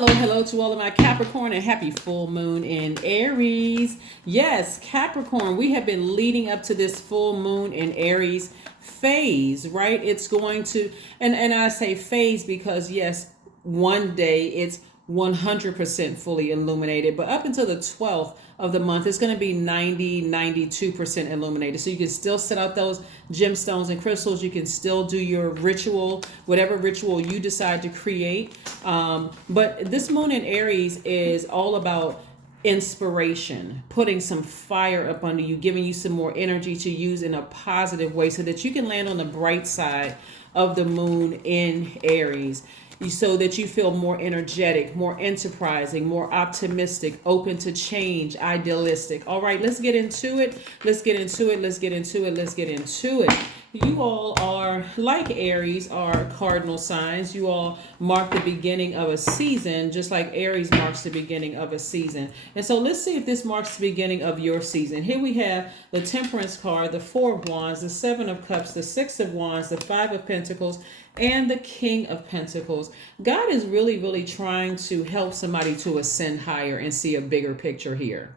Hello to all of my Capricorn and happy full moon in Aries. Yes, Capricorn, we have been leading up to this full moon in Aries phase, right? It's going to, and I say phase because yes, one day it's 100% fully illuminated, but up until the 12th of the month, it's going to be 92% illuminated. So you can still set out those gemstones and crystals. You can still do your ritual, whatever ritual you decide to create. But this moon in Aries is all about inspiration, putting some fire up under you, giving you some more energy to use in a positive way so that you can land on the bright side of the moon in Aries, so that you feel more energetic, more enterprising, more optimistic, open to change, idealistic. All right, let's get into it. Let's get into it. Let's get into it. Let's get into it. You all are, like Aries, are cardinal signs. You all mark the beginning of a season, just like Aries marks the beginning of a season. And so let's see if this marks the beginning of your season. Here we have the Temperance card, the Four of Wands, the Seven of Cups, the Six of Wands, the Five of Pentacles, and the King of Pentacles. God is really trying to help somebody to ascend higher and see a bigger picture here.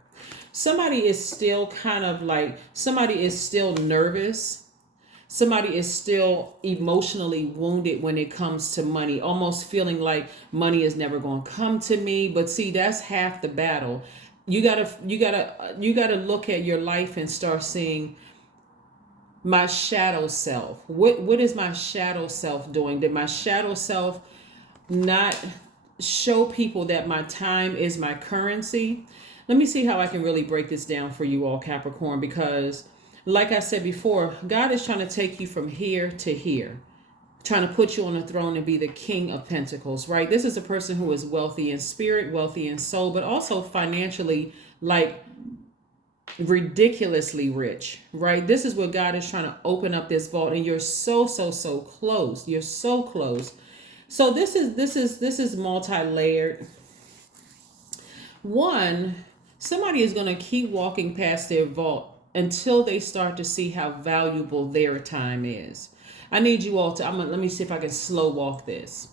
Somebody is still somebody is still nervous. Somebody is still emotionally wounded when it comes to money, almost feeling like money is never going to come to me. But see, that's half the battle. You gotta look at your life and start seeing my shadow self. What is my shadow self doing? Did my shadow self not show people that my time is my currency? Let me see how I can really break this down for you all, Capricorn, because like I said before, God is trying to take you from here to here, trying to put you on the throne and be the King of Pentacles, right? This is a person who is wealthy in spirit, wealthy in soul, but also financially, like ridiculously rich, right? This is what God is trying to open up this vault, and you're so close. You're so close. So this is multi-layered. One, somebody is going to keep walking past their vault until they start to see how valuable their time is. I need you all to, let me see if I can slow walk this.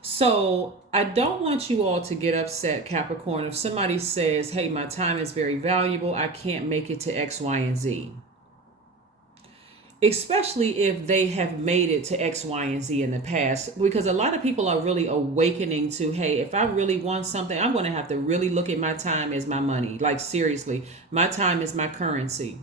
So I don't want you all to get upset, Capricorn, if somebody says, hey, my time is very valuable, I can't make it to X, Y, and Z. Especially if they have made it to X, Y, and Z in the past, because a lot of people are really awakening to, hey, if I really want something, I'm going to have to really look at my time as my money. Like seriously, my time is my currency.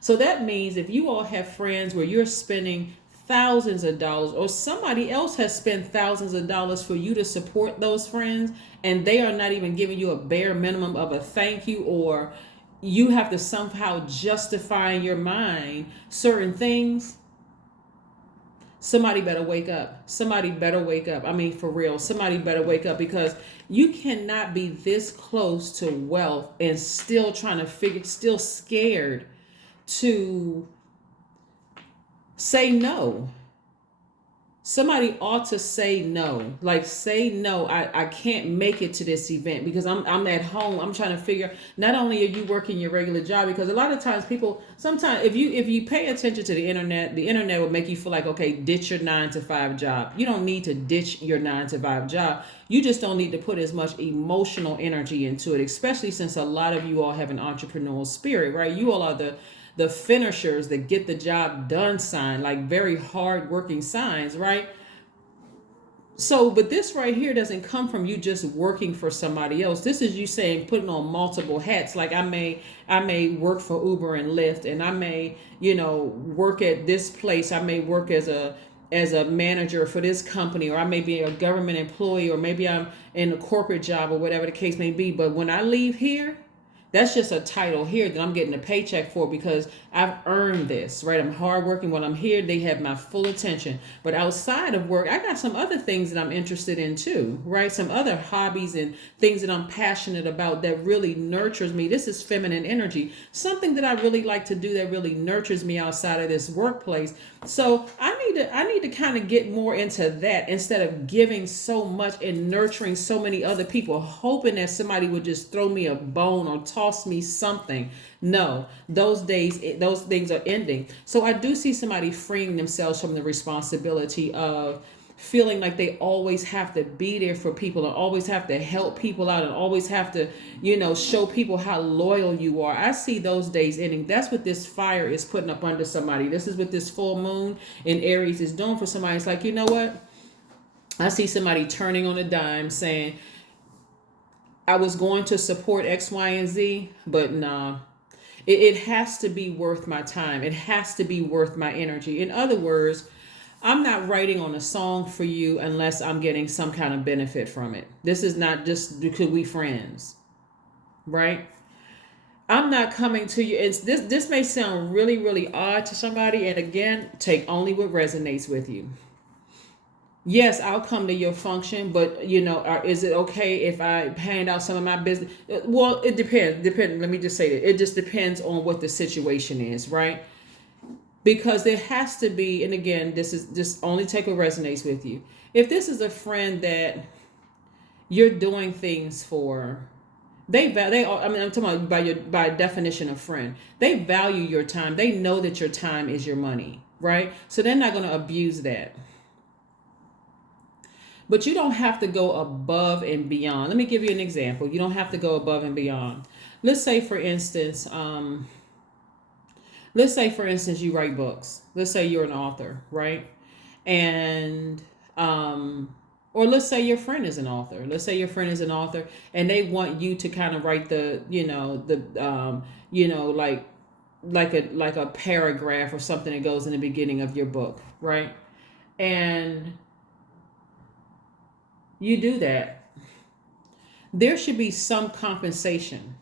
So that means if you all have friends where you're spending thousands of dollars, or somebody else has spent thousands of dollars for you to support those friends, and they are not even giving you a bare minimum of a thank you, or you have to somehow justify in your mind certain things, somebody better wake up. Somebody better wake up. I mean, for real, somebody better wake up, because you cannot be this close to wealth and still still scared to say no. Somebody ought to say no. Like, say no, I can't make it to this event because I'm at home. I'm trying to figure, not only are you working your regular job, because a lot of times people, sometimes if you pay attention to the internet will make you feel like, okay, ditch your 9-to-5 job. You don't need to ditch your 9-to-5 job. You just don't need to put as much emotional energy into it, especially since a lot of you all have an entrepreneurial spirit, right? You all are the finishers that get the job done sign, like very hard working signs, right? So, but this right here doesn't come from you just working for somebody else. This is you saying, putting on multiple hats. Like I may work for Uber and Lyft, and I may, work at this place. I may work as a manager for this company, or I may be a government employee, or maybe I'm in a corporate job, or whatever the case may be. But when I leave here, that's just a title here that I'm getting a paycheck for, because I've earned this, right? I'm hardworking. When I'm here, they have my full attention. But outside of work, I got some other things that I'm interested in too, right? Some other hobbies and things that I'm passionate about that really nurtures me. This is feminine energy, something that I really like to do that really nurtures me outside of this workplace. So I need to kind of get more into that, instead of giving so much and nurturing so many other people, hoping that somebody would just throw me a bone or toss me something. No, those things are ending. So I do see somebody freeing themselves from the responsibility of feeling like they always have to be there for people and always have to help people out and always have to, show people how loyal you are. I see those days ending. That's what this fire is putting up under somebody. This is what this full moon in Aries is doing for somebody. It's like, you know what? I see somebody turning on a dime saying, I was going to support X, Y, and Z, but nah. It has to be worth my time. It has to be worth my energy. In other words, I'm not writing on a song for you unless I'm getting some kind of benefit from it. This is not just because we friends, right? I'm not coming to you. This may sound really, really odd to somebody. And again, take only what resonates with you. Yes, I'll come to your function, but is it okay if I hand out some of my business? Well, it depends. Let me just say that it just depends on what the situation is, right? Because there has to be, and again, this is just only take what resonates with you. If this is a friend that you're doing things for, I'm talking about by definition of friend. They value your time. They know that your time is your money, right? So they're not going to abuse that. But you don't have to go above and beyond. Let me give you an example. You don't have to go above and beyond. Let's say, for instance, you write books. Let's say you're an author, right? And or let's say your friend is an author. Let's say your friend is an author, and they want you to kind of write like a paragraph or something that goes in the beginning of your book, right? And you do that. There should be some compensation.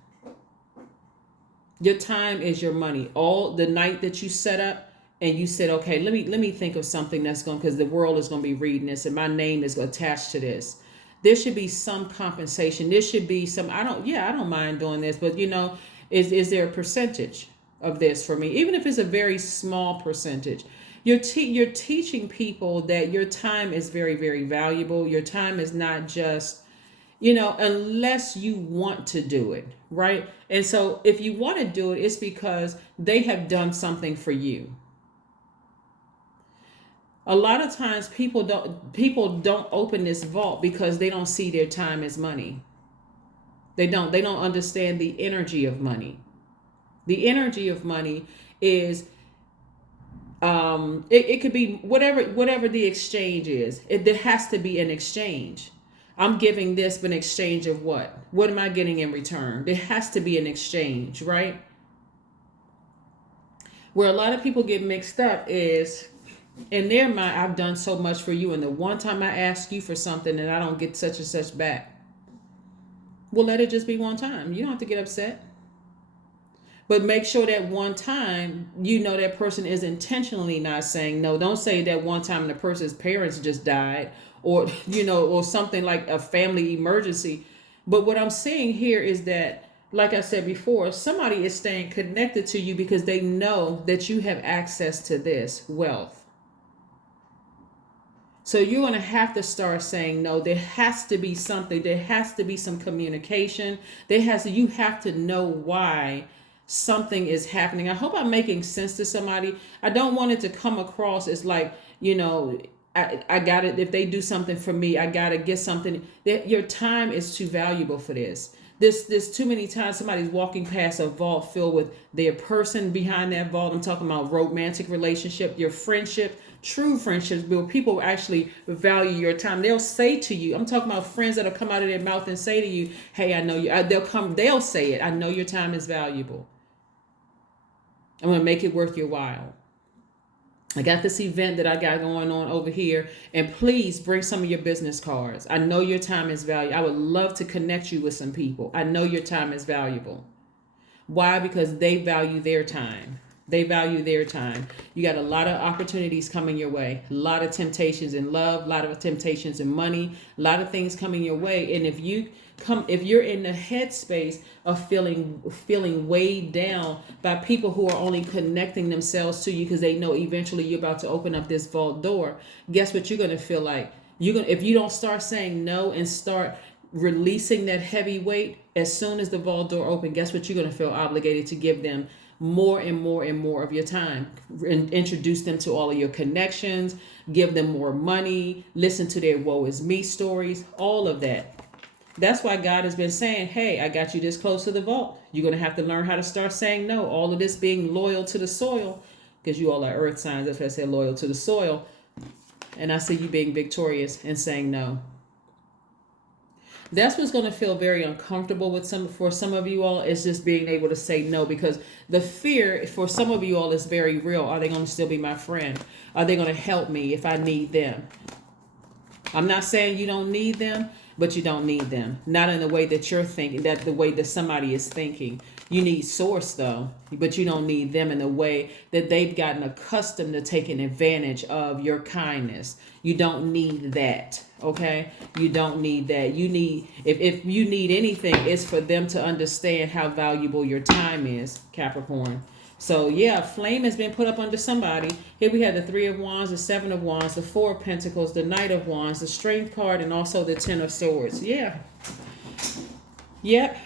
Your time is your money. All the night that you set up and you said, okay, let me think of something that's going, because the world is going to be reading this and my name is attached to this. There should be some compensation. There should be some, I don't mind doing this, but is there a percentage of this for me? Even if it's a very small percentage. You're teaching people that your time is very, very valuable. Your time is not just, unless you want to do it, right? And so if you want to do it, it's because they have done something for you. A lot of times people don't open this vault because they don't see their time as money. They don't understand the energy of money. The energy of money is it could be whatever the exchange is. There has to be an exchange. I'm giving this, but in exchange of what? What am I getting in return? There has to be an exchange, right? Where a lot of people get mixed up is, in their mind, I've done so much for you, and the one time I ask you for something and I don't get such and such back. Well, let it just be one time. You don't have to get upset. But make sure that one time, that person is intentionally not saying no. Don't say that one time the person's parents just died or, or something like a family emergency. But what I'm saying here is that, like I said before, somebody is staying connected to you because they know that you have access to this wealth. So you're going to have to start saying no. There has to be something. There has to be some communication. You have to know why something is happening. I hope I'm making sense to somebody. I don't want it to come across as like, I got it. If they do something for me, I got to get something. Your time is too valuable for this. There's too many times somebody's walking past a vault filled with their person behind that vault. I'm talking about romantic relationship, your friendship, true friendships, where people actually value your time. They'll say to you, I'm talking about friends that'll come out of their mouth and say to you, hey, I know you. They'll say it. I know your time is valuable. I'm going to make it worth your while. I got this event that I got going on over here, and please bring some of your business cards. I know your time is valuable. I would love to connect you with some people. I know your time is valuable. Why? Because they value their time. They value their time. You got a lot of opportunities coming your way, a lot of temptations in love, a lot of temptations in money, a lot of things coming your way. And if you're in the headspace of feeling weighed down by people who are only connecting themselves to you because they know eventually you're about to open up this vault door, guess what you're going to feel like? If you don't start saying no and start releasing that heavy weight, as soon as the vault door open, guess what you're going to feel obligated to give them more and more and more of your time. Introduce them to all of your connections, give them more money, listen to their woe is me stories, all of that. That's why God has been saying, hey, I got you this close to the vault. You're going to have to learn how to start saying no. All of this being loyal to the soil, because you all are earth signs. That's why I said loyal to the soil. And I see you being victorious and saying no. That's what's going to feel very uncomfortable for some of you all, is just being able to say no, because the fear for some of you all is very real. Are they going to still be my friend? Are they going to help me if I need them? I'm not saying you don't need them, but you don't need them. Not in the way that you're thinking, that the way that somebody is thinking. You need source though, but you don't need them in the way that they've gotten accustomed to taking advantage of your kindness. You don't need that. Okay. You don't need that. You need, if you need anything, it's for them to understand how valuable your time is, Capricorn. So yeah, flame has been put up under somebody. Here we have the 3 of Wands, the 7 of Wands, the 4 of Pentacles, the Knight of Wands, the Strength card, and also the 10 of Swords. Yeah. Yep.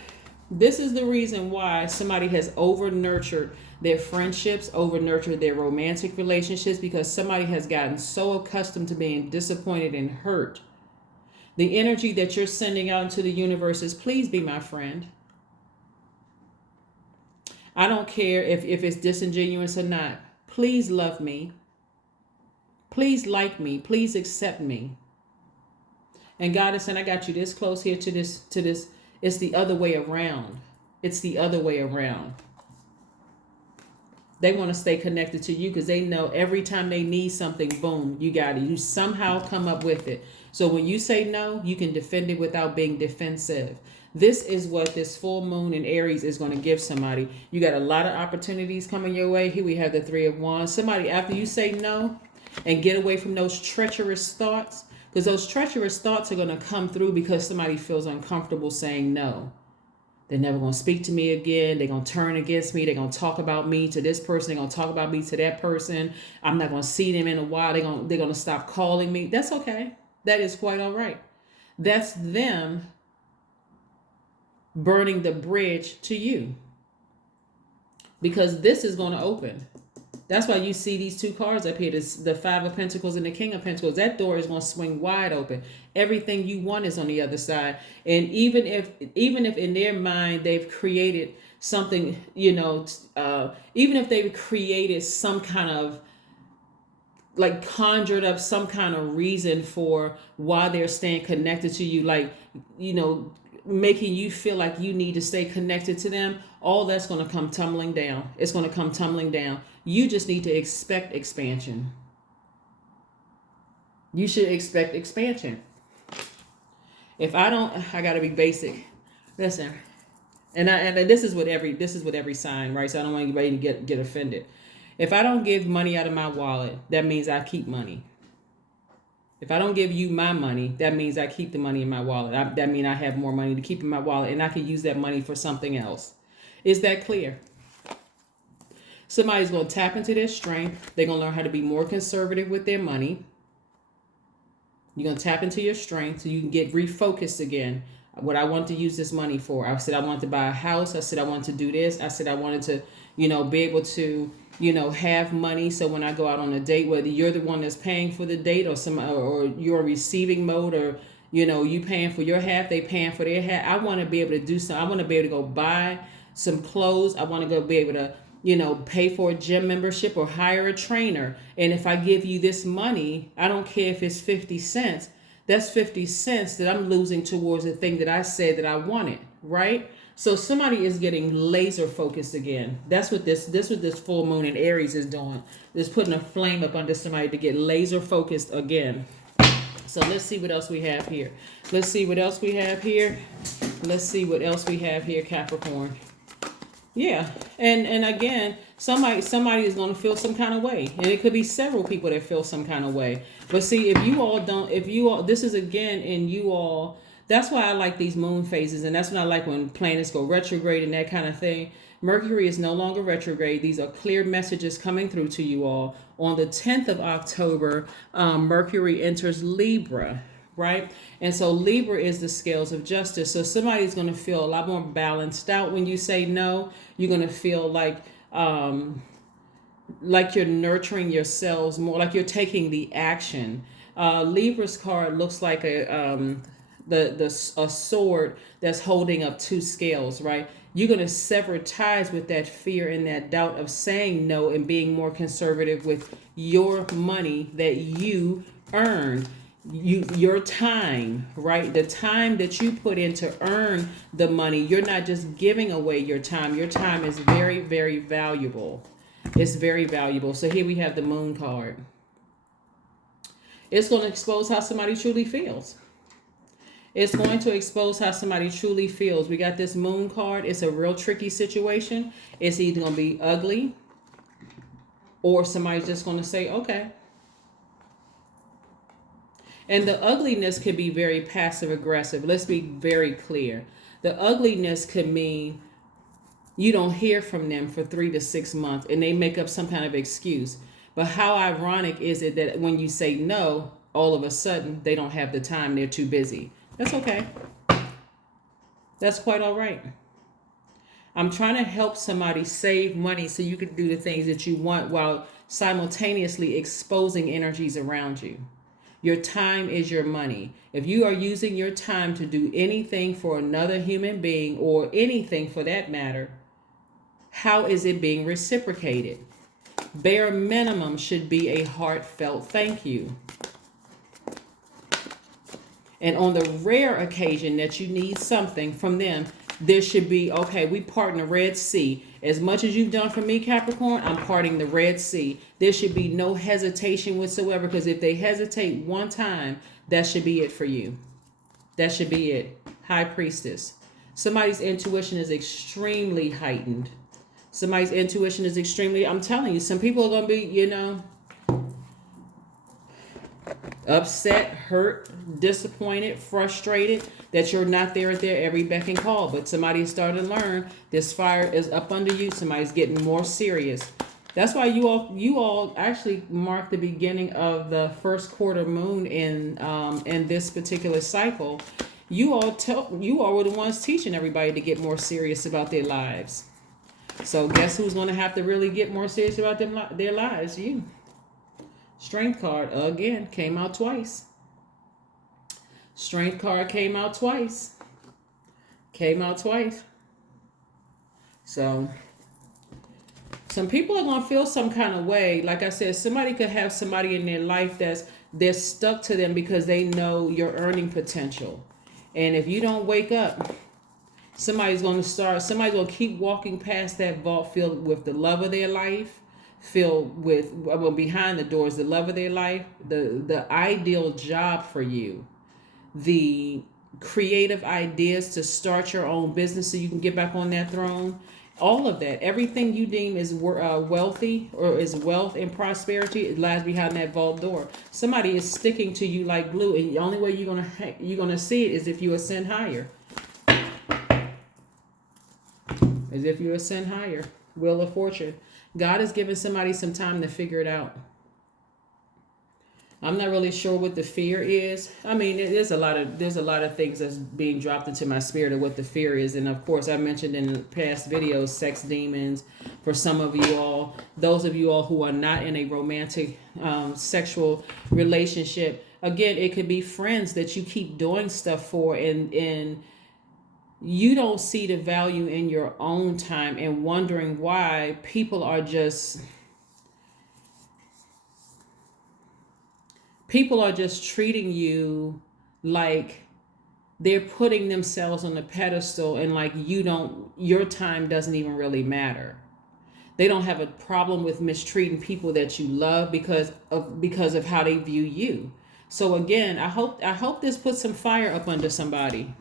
This is the reason why somebody has over-nurtured their friendships, over-nurtured their romantic relationships, because somebody has gotten so accustomed to being disappointed and hurt. The energy that you're sending out into the universe is, please be my friend. I don't care if it's disingenuous or not. Please love me. Please like me. Please accept me. And God is saying, I got you this close here to this. It's the other way around. It's the other way around. They want to stay connected to you because they know every time they need something, boom, you got it. You somehow come up with it. So when you say no, you can defend it without being defensive. This is what this full moon in Aries is going to give somebody. You got a lot of opportunities coming your way. Here we have the 3 of Wands. Somebody, after you say no and get away from those treacherous thoughts, because those treacherous thoughts are going to come through because somebody feels uncomfortable saying no. They're never going to speak to me again. They're going to turn against me. They're going to talk about me to this person. They're going to talk about me to that person. I'm not going to see them in a while. They're going to stop calling me. That's okay. That is quite all right. That's them burning the bridge to you, because this is going to open. That's why you see these 2 cards up here, the 5 of Pentacles and the King of Pentacles. That door is going to swing wide open. Everything you want is on the other side. And even if in their mind they've created something, even if they've created some kind of, like, conjured up some kind of reason for why they're staying connected to you, like, making you feel like you need to stay connected to them, all that's going to come tumbling down. It's going to come tumbling down. You just need to expect expansion. You should expect expansion. If I don't, I got to be basic. Listen, and this is with every sign, right? So I don't want anybody to get offended. If I don't give money out of my wallet, that means I keep money. If I don't give you my money, that means I keep the money in my wallet. That means I have more money to keep in my wallet, and I can use that money for something else. Is that clear? Somebody's going to tap into their strength. They're going to learn how to be more conservative with their money. You're going to tap into your strength so you can get refocused again. What I want to use this money for. I said I wanted to buy a house. I said I wanted to do this. I said I wanted to, be able to, have money. So when I go out on a date, whether you're the one that's paying for the date or you're receiving mode, or, you paying for your half, they paying for their half. I want to be able to do something. I want to be able to go buy some clothes. I want to go be able to, pay for a gym membership or hire a trainer. And if I give you this money, I don't care if it's 50 cents. That's 50 cents that I'm losing towards the thing that I said that I wanted, right? So somebody is getting laser focused again. That's what this full moon in Aries is doing. It's putting a flame up under somebody to get laser focused again. So let's see what else we have here. Let's see what else we have here. Let's see what else we have here, Capricorn. Yeah, and again, somebody is going to feel some kind of way, and it could be several people that feel some kind of way. But see, if you all, this is again in you all. That's why I like these moon phases, and that's when I like when planets go retrograde and that kind of thing. Mercury is no longer retrograde. These are clear messages coming through to you all. On the 10th of October, Mercury enters Libra. Right? And so Libra is the scales of justice. So somebody's going to feel a lot more balanced out when you say no. You're going to feel like like you're nurturing yourselves more, like you're taking the action. Libra's card looks like a sword that's holding up two scales, right? You're going to sever ties with that fear and that doubt of saying no and being more conservative with your money that you earn. Your time, right? The time that you put in to earn the money, you're not just giving away your time. Your time is very, very valuable. It's very valuable. So here we have the Moon card. It's going to expose how somebody truly feels. It's going to expose how somebody truly feels. We got this Moon card. It's a real tricky situation. It's either going to be ugly or somebody's just going to say, okay. And the ugliness could be very passive aggressive. Let's be very clear. The ugliness could mean you don't hear from them for 3 to 6 months and they make up some kind of excuse. But how ironic is it that when you say no, all of a sudden they don't have the time, they're too busy. That's okay. That's quite all right. I'm trying to help somebody save money so you can do the things that you want while simultaneously exposing energies around you. Your time is your money. If you are using your time to do anything for another human being or anything for that matter, how is it being reciprocated? Bare minimum should be a heartfelt thank you. And on the rare occasion that you need something from them, there should be, okay, we part in the Red Sea. As much as you've done for me, Capricorn, I'm parting the Red Sea. There should be no hesitation whatsoever, because if they hesitate one time, that should be it for you. That should be it. High Priestess. Somebody's intuition is extremely heightened. Somebody's intuition is extremely, I'm telling you, some people are going to be, upset, hurt, disappointed, frustrated that you're not there at their every beck and call. But somebody's starting to learn this fire is up under you. Somebody's getting more serious. That's why you all actually mark the beginning of the first quarter moon in this particular cycle. You all were the ones teaching everybody to get more serious about their lives. So guess who's going to have to really get more serious about their lives? You. Strength card again came out twice. Strength card came out twice. So some people are going to feel some kind of way. Like I said, somebody could have somebody in their life they're stuck to them because they know your earning potential. And if you don't wake up, somebody's going to keep walking past that vault filled with the love of their life, filled with, well, behind the doors, the love of their life, the ideal job for you, the creative ideas to start your own business so you can get back on that throne. All of that, everything you deem is wealthy or is wealth and prosperity, it lies behind that vault door. Somebody is sticking to you like glue, and the only way you're gonna see it is if you ascend higher. As if you ascend higher. Wheel of Fortune. God has given somebody some time to figure it out. I'm not really sure what the fear is. I mean, there's a lot of things that's being dropped into my spirit of what the fear is. And of course, I mentioned in past videos, sex demons. For some of you all, those of you all who are not in a romantic sexual relationship, again, it could be friends that you keep doing stuff for, and you don't see the value in your own time and wondering why people are just treating you like they're putting themselves on a pedestal, and like your time doesn't even really matter. They don't have a problem with mistreating people that you love because of how they view you. So again, I hope this puts some fire up under somebody.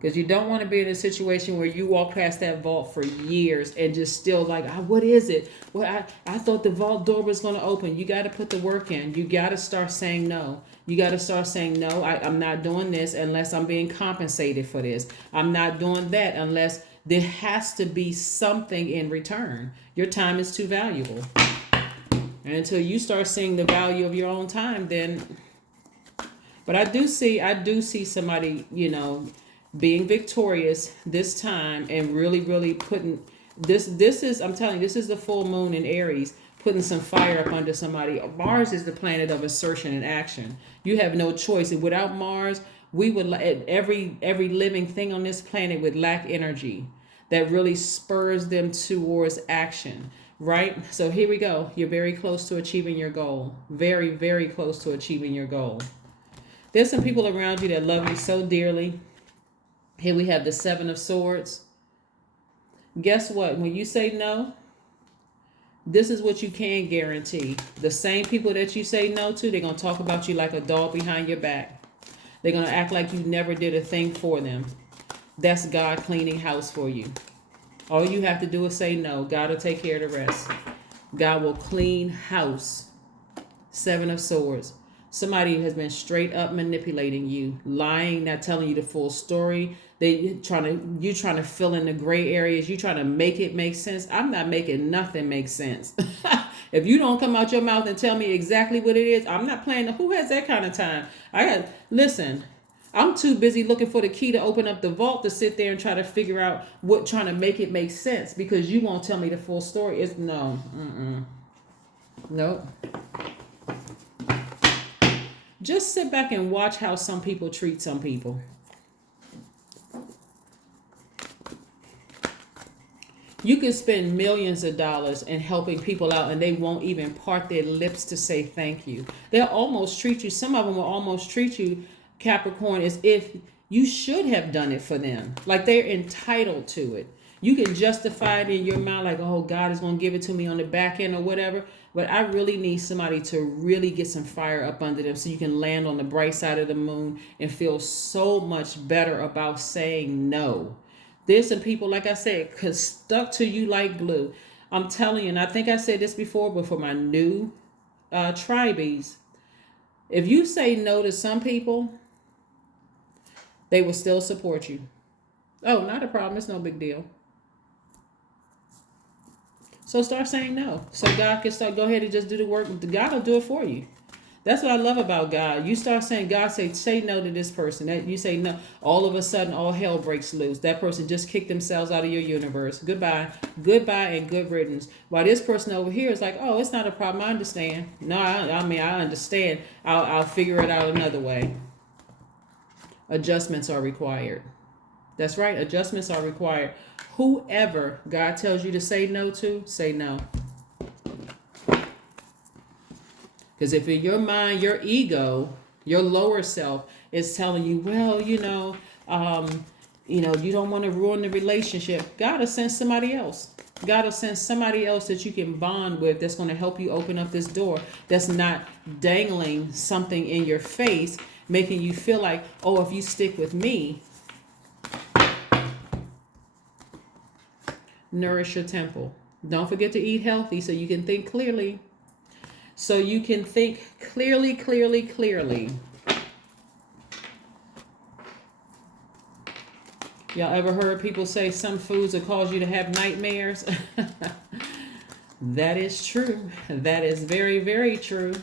Because you don't want to be in a situation where you walk past that vault for years and just still like, what is it? Well, I thought the vault door was going to open. You got to put the work in. You got to start saying no. I'm not doing this unless I'm being compensated for this. I'm not doing that unless there has to be something in return. Your time is too valuable. And until you start seeing the value of your own time, then... But I do see somebody, being victorious this time, and really, really putting this is, I'm telling you, this is the full moon in Aries, putting some fire up under somebody. Mars is the planet of assertion and action. You have no choice. And without Mars, we would, every living thing on this planet would lack energy that really spurs them towards action, right? So here we go. You're very close to achieving your goal. Very, very close to achieving your goal. There's some people around you that love you so dearly. Here we have the Seven of Swords. Guess what? When you say no, this is what you can guarantee. The same people that you say no to, they're going to talk about you like a dog behind your back. They're going to act like you never did a thing for them. That's God cleaning house for you. All you have to do is say no. God will take care of the rest. God will clean house. Seven of Swords. Somebody has been straight up manipulating you, lying, not telling you the full story. You trying to fill in the gray areas. You trying to make it make sense. I'm not making nothing make sense. If you don't come out your mouth and tell me exactly what it is, I'm not playing. Who has that kind of time? Listen. I'm too busy looking for the key to open up the vault to sit there and try to figure out trying to make it make sense, because you won't tell me the full story. It's no. Nope. Just sit back and watch how some people treat some people. You can spend millions of dollars in helping people out, and they won't even part their lips to say thank you. They'll almost treat you, some of them will almost treat you, Capricorn, as if you should have done it for them. Like they're entitled to it. You can justify it in your mind like, oh, God is going to give it to me on the back end or whatever. But I really need somebody to really get some fire up under them so you can land on the bright side of the moon and feel so much better about saying no. There's some people, like I said, stuck to you like glue. I'm telling you, and I think I said this before, but for my new tribees, if you say no to some people, they will still support you. Oh, not a problem. It's no big deal. So start saying no. So God can go ahead and just do the work. God will do it for you. That's what I love about God. You start saying, God, say no to this person. That you say no, all of a sudden all hell breaks loose. That person just kicked themselves out of your universe. Goodbye and good riddance. While this person over here is like, oh, it's not a problem. I understand. No, I mean, I understand. I'll figure it out another way. Adjustments are required. That's right. Adjustments are required. Whoever God tells you to say no to, say no. Because if in your mind, your ego, your lower self is telling you, well, you don't want to ruin the relationship, God will send somebody else. God will send somebody else that you can bond with that's going to help you open up this door, that's not dangling something in your face, making you feel like, oh, if you stick with me, nourish your temple. Don't forget to eat healthy so you can think clearly. So you can think clearly. Y'all ever heard people say some foods will cause you to have nightmares? That is true. That is very, very true.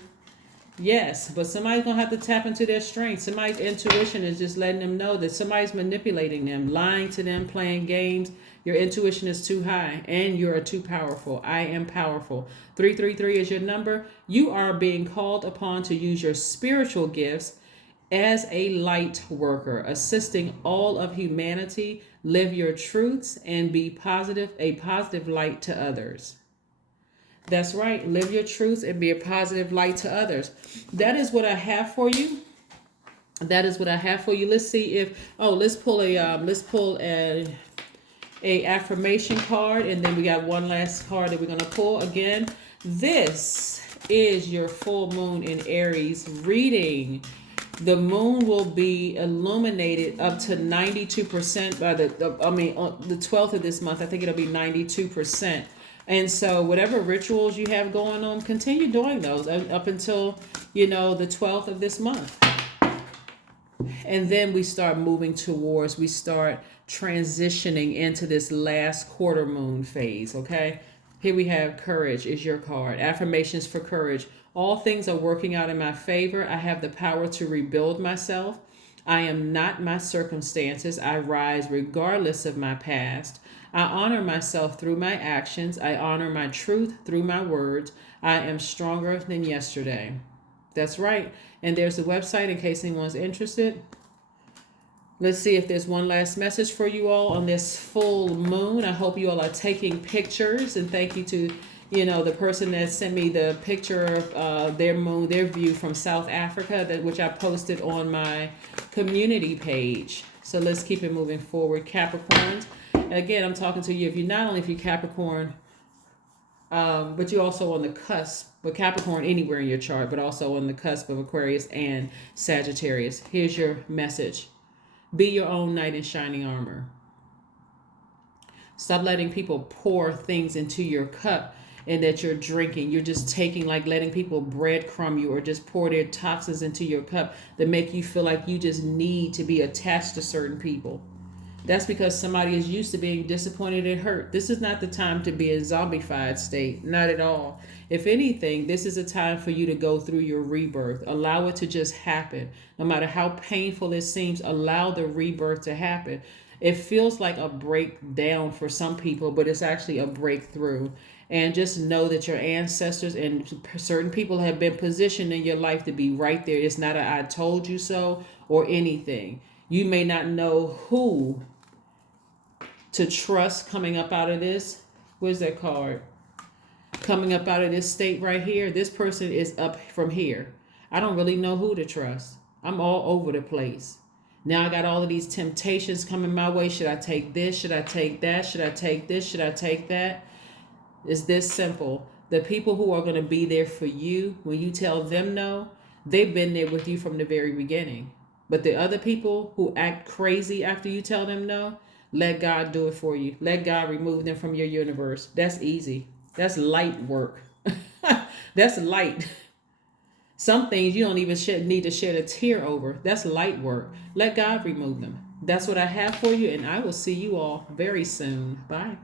Yes, but somebody's going to have to tap into their strength. Somebody's intuition is just letting them know that somebody's manipulating them, lying to them, playing games. Your intuition is too high and you're too powerful. I am powerful. 333 is your number. You are being called upon to use your spiritual gifts as a light worker, assisting all of humanity. Live your truths and be a positive light to others. That's right. Live your truths and be a positive light to others. That is what I have for you. Let's see if, let's pull a affirmation card, and then we got one last card that we're going to pull. Again, this is your full moon in Aries reading. The moon will be illuminated up to 92% by on the 12th of this month. I think it'll be 92%. And so whatever rituals you have going on, continue doing those up until, the 12th of this month. And then we start transitioning into this last quarter moon phase, okay? Here we have courage is your card. Affirmations for courage. All things are working out in my favor. I have the power to rebuild myself. I am not my circumstances. I rise regardless of my past. I honor myself through my actions. I honor my truth through my words. I am stronger than yesterday. That's right. And there's a website in case anyone's interested. Let's see if there's one last message for you all on this full moon. I hope you all are taking pictures, and thank you to, the person that sent me the picture of their moon, their view from South Africa, which I posted on my community page. So let's keep it moving forward. Capricorns. Again, I'm talking to you if you're Capricorn, but you're also on the cusp, but Capricorn anywhere in your chart, but also on the cusp of Aquarius and Sagittarius. Here's your message. Be your own knight in shining armor. Stop letting people pour things into your cup and that you're drinking. You're just taking, like letting people breadcrumb you or just pour their toxins into your cup that make you feel like you just need to be attached to certain people. That's because somebody is used to being disappointed and hurt. This is not the time to be in a zombified state. Not at all. If anything, this is a time for you to go through your rebirth. Allow it to just happen. No matter how painful it seems, allow the rebirth to happen. It feels like a breakdown for some people, but it's actually a breakthrough. And just know that your ancestors and certain people have been positioned in your life to be right there. It's not a I told you so or anything. You may not know who to trust coming up out of this. Where's that card? Coming up out of this state right here. This person is up from here. I don't really know who to trust. I'm all over the place. Now I got all of these temptations coming my way. Should I take this? Should I take that? Should I take this? Should I take that? It's this simple. The people who are going to be there for you when you tell them no, they've been there with you from the very beginning. But the other people who act crazy after you tell them no, let God do it for you. Let God remove them from your universe. That's easy. That's light work. That's light. Some things you don't even need to shed a tear over. That's light work. Let God remove them. That's what I have for you, and I will see you all very soon. Bye.